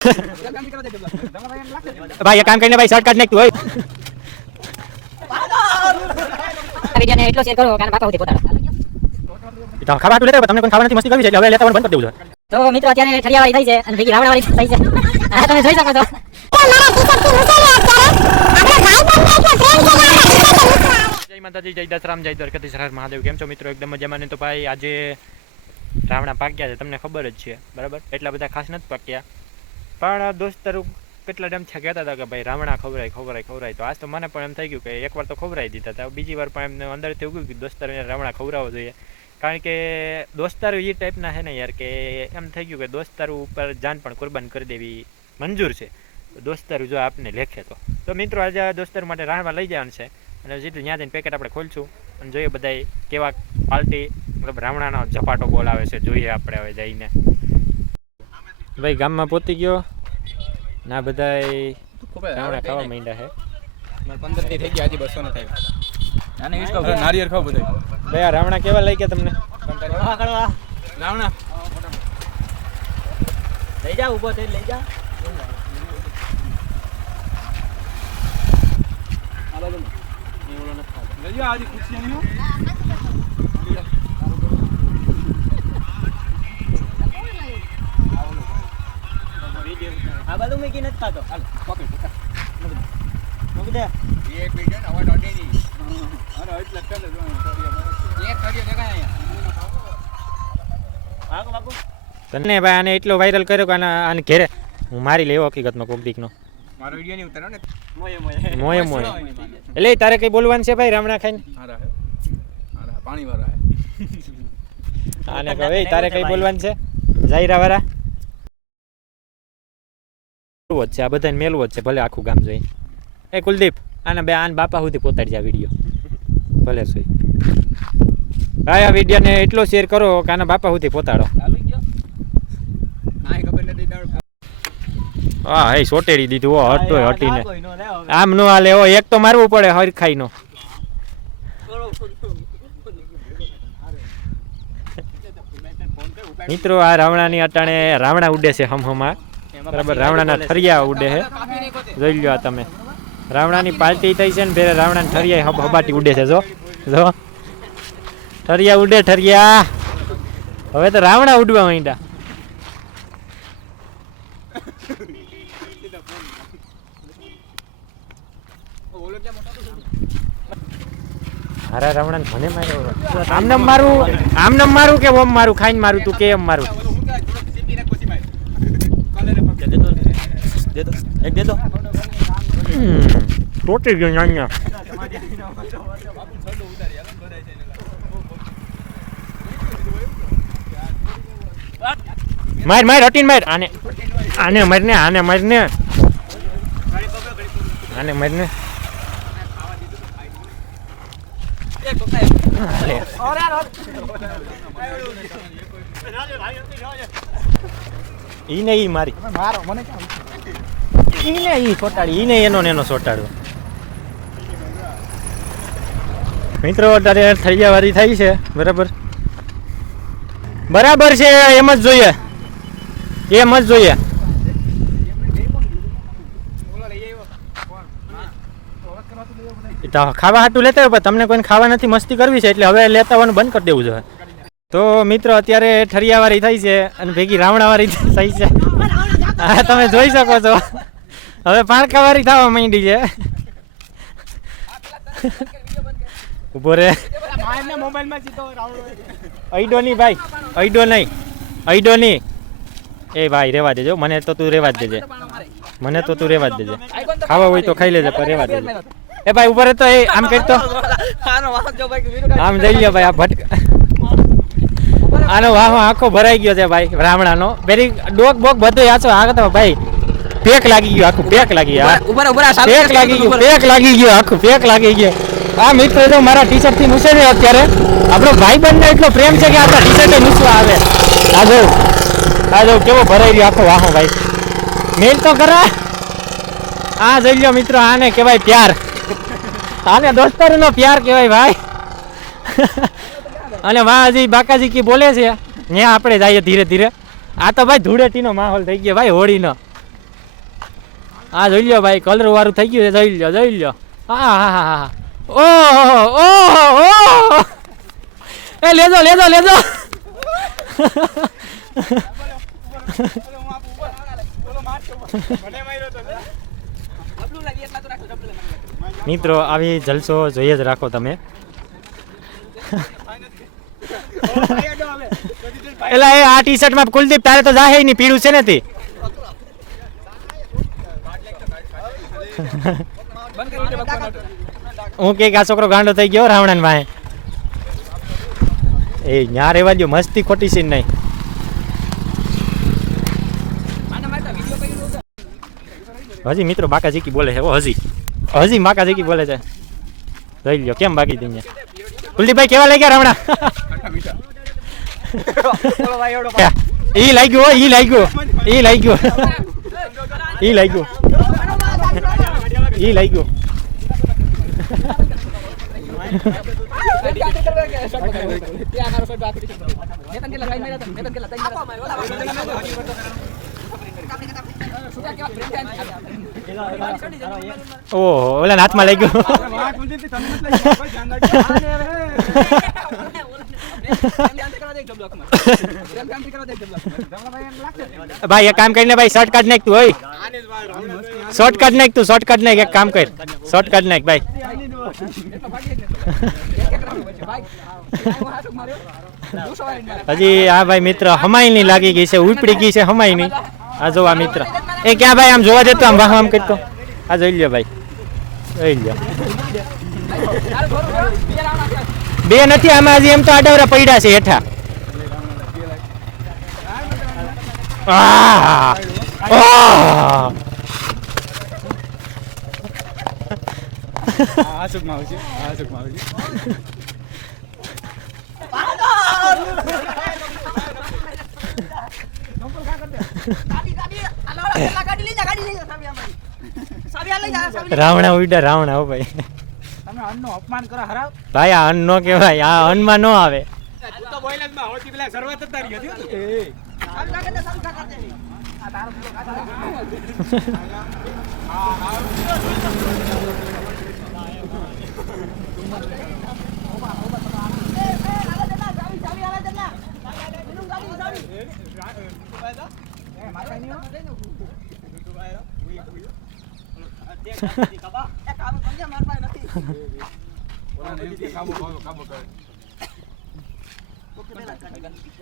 ભાઈ એક કામ કરીને ભાઈ શર્ટ કાઢ નાખ તું હોય વિડિયોને એટલો શેર કરો કારણ બાપા સુધી પહોંચાડો. તો ખાવા તું લેતા તમને કોઈ ખાવા નથી મસ્તી કરવી છે એટલે હવે લેતા બંધ કરી દેવું છે. તો મિત્રો અત્યારે ઠરિયાવાળી થઈ છે અને ભેગી રાવણાવાળી થઈ છે. આ તમે જોઈ શકો છો. જય માતાજી, જય દશરામ, જય દ્વારકાધીશ, હર મહાદેવ. કેમ છો મિત્રો? એકદમ મજામાં. ને તો ભાઈ આજે રાવણા પાક્યા છે, તમને ખબર જ છે બરાબર. એટલા બધા ખાસ નથી પાક્યા, પણ દોસ્તારો કેટલા ટાઈમથી કહેતા હતા કે ભાઈ રાવણા ખવરાય. તો આજ તો મને પણ એમ થઈ ગયું કે એકવાર તો ખવરાઈ દીધા હતા, બીજી વાર પણ એમને અંદરથી ઉગ્યું કે દોસ્તારોને રાવણા ખવડાવવો જોઈએ. કારણ કે દોસ્તારો એ ટાઈપના છે ને યાર, કે એમ થઈ ગયું કે દોસ્તારો ઉપર જાન પણ કુરબાન કરી દેવી મંજૂર છે. દોસ્તારો જો આપને લેખે તો મિત્રો આજે દોસ્તારો માટે રાવણા લઈ જવાનું છે અને સીધું ત્યાં જઈને પેકેટ આપણે ખોલશું અને જોઈએ બધા કેવા પાર્ટી મતલબ રાવણાનો ઝપાટો બોલાવે છે. જોઈએ આપણે હવે જઈને. ભાઈ ગામમાં પહોંચી ગયો ના, બધા રાવણા ખાવા માંડ્યા છે. 15 દી થઈ ગયા, હજી 200 ન થાય. આને યુઝ કરો નારિયેળ ખાવ બધા. ભાઈ આ રાવણા કેવા લઈ ગયા તમને? રાવણા લઈ જા, ઊભો થઈ લઈ જા. લઈ જા આજી ખુશી ની. આ બાજુ મેં કી નથી ખાતો. હાલ પકડ મૂકી દે. એક મિનિટ હવે નોટી ની. અરે એટલે કર લે જો એક ખાડી દેખાય અહીંયા. આગો બાપુ તને ભાઈ આને એટલો વાયરલ કર્યો કે આને ઘેરે હું મારી લેવો હકીકતમાં કોક દીકનો મારો વિડિયો નહીં ઉતારો ને. મોય એટલે તારે કઈ બોલવાનું છે ભાઈ રાવણા ખાઈને? હારા પાણી વાળા આને કહે તારે કઈ બોલવાનું છે? જાયરા વાળા મેલવો જ છે, આ બધાને મેલવો જ છે, ભલે આખું ગામ જોઈ. એ કુલદીપ આને બાપા સુધી પહોંચાડી જાય વિડીયો ભલે સોઈ. ભાઈ આ વિડીયોને એટલો શેર કરો કે આના બાપા સુધી પહોંચાડો. હા એ સોટેડી દીધું હો, હટોય હટીને આમ નો હાલે હો. એક તો મારવું પડે હરખાઈ નો. મિત્રો આ રાવણાની અટાણે રાવણા ઉડે છે હમહમા બરાબર. રાવણાના ઠરિયા ઉડે છે, જોઈ લો આ તમે. રાવણાની પાર્ટી થઈ છે ને ફેરે રાવણાના ઠરિયા હબાટી ઉડે છે. જો ઠરિયા ઉડે ઠરિયા. હવે તો રાવણા ઉડવા માંડ્યા. હારા રાવણા મને માર્યો. આમને મારું કે ઓમ મારું? ખાઈને મારું તું કે એમ મારું? એક દે દો. તોટી ગયો અહીંયા. માર હટીને માર. આને મારને ઈને ઈ મારી મારો મને ઈને ઈ સોટાડી ઈને એનો સોટાડો. મિત્રો અત્યારે ઠરિયાવાળી થઈ છે બરાબર છે, એમ જ જોઈએ. ખાવા હાટું લેતા હોય પણ તમને કોઈને ખાવા નથી, મસ્તી કરવી છે એટલે હવે લેતા આવવાનું બંધ કરી દેવું જોઈએ. તો મિત્રો અત્યારે ઠરિયાવાળી થઈ છે અને ભેગી રાવણાવાળી થઈ છે. હા તમે જોઈ શકો છો. હવે પાણકાવાળી થવા માંડી છે. ઉભો રે. અઈડો નહીં ભાઈ, અઈડો નહીં. એ ભાઈ રેવા દેજો, મને તો તું રેવા જ દેજે. ખાવા હોય તો ખાઈ લેજે પણ રેવા દેજે. એ ભાઈ ઉપર તો એ આમ કરતો આમ જઈ લ્યો ભાઈ. આ ભટક આનો વાહ આખો ભરાઈ ગયો છે ભાઈ રાવણાનો. પેલી ડોક બોક બધું આછો આ તો ભાઈ પેક લાગી ગયો, આખું પેક લાગી ગયો. આખું પેક લાગી ગયો. આ મિત્રો જો મારા ટી શર્ટ થી મૂસે છે અત્યારે. આપણો ભાઈ બંને એટલો પ્રેમ છે કે આપણા ટી શર્ટ મૂસવા આવે. આ જો કેવો ભરાઈ ગયો આખો વાહો ભાઈ. મેલ તો કરા. આ જઈ લ્યો મિત્રો, આને કહેવાય પ્યાર. આને દોસ્તારોનો પ્યાર કહેવાય ભાઈ. અને વાહજી બાકાજી કી બોલે છે ત્યાં આપણે જઈએ ધીરે ધીરે. આ તો ભાઈ ધૂળેટીનો માહોલ થઈ ગયો ભાઈ, હોળીનો. આ જોઈ લ્યો ભાઈ કલર વાળું થઈ ગયું છે જોઈ લ્યો હા હા હા હા ઓહો એ લેજો મિત્રો આવી જલસો જોઈએ જ રાખો તમે એલા એ આ ટી શર્ટમાં કુલદીપ તારે તો જાહે નહીં પીળું છે નથી હું કે આ છોકરો ગાંડો થઈ ગયો રાવણાન ભાઈ એ ન્યા રેવા દો મસ્તી ખોટી સીન નહીં હજી મિત્રો બાકાજીકી બોલે છે હજી બાકાજીકી બોલે છે જોઈ લ્યો કેમ બાકી દઈએ કુલદીપભાઈ કેવા લાગ્યા રાવણા ઈ લાગ્યું ઓહો ઓલા હાથમાં લઈ ગયો ભાઈ એક કામ કરીને ભાઈ શોર્ટ કાઢ નાખ તું હોય શોર્ટ કાઢ નાખ એક કામ કર શોર્ટ કાઢ નાખ ભાઈ હજી આ ભાઈ મિત્ર હમાઈ ની લાગી ગઈ છે ઉપડી ગઈ છે હમાઈ ની આ જો આ મિત્ર એ ક્યાં ભાઈ આમ જોવા જતો આમ વાહ આમ કરતો આ જોઈ લ્યો ભાઈ જોઈ લ્યો બે નથી આમાં હજી એમ તો આડવરા પડ્યા છે હેઠા રાવણા ઉડા રાવણા હો ભાઈ તમે અન્નનો અપમાન કરો હરાવ ભાઈ આ અન્ન નો કહેવાય આ અન્નમાં નો આવે તું તો બોયલા માં હોતી પેલા શરૂઆત જ તારી હતી એ આ તારો પૂરો કાઢા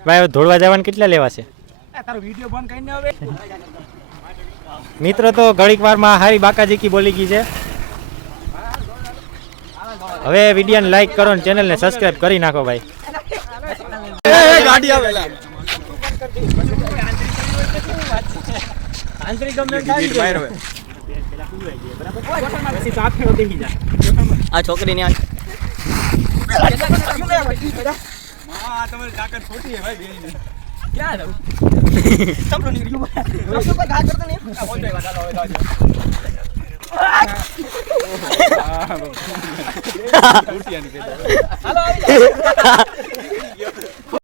ભાઈ હવે ધોળવા જવાનું કેટલા લેવા છે તારો વિડિયો બંધ કરીને હવે મિત્રો તો ઘડીક વારમાં હારી બાકાજીકી બોલી ગઈ છે હવે વિડીયોને લાઈક કરો ને ચેનલને સબસ્ક્રાઇબ કરી નાખો ભાઈ ગાડી આવે આ છોકરીને તમારી તાકાત ખોટી હે ભાઈ બેની ક્યાં તમરો નીકળ્યું રસ્તો પર ઘા કરતો નહીં બોલતો હાલો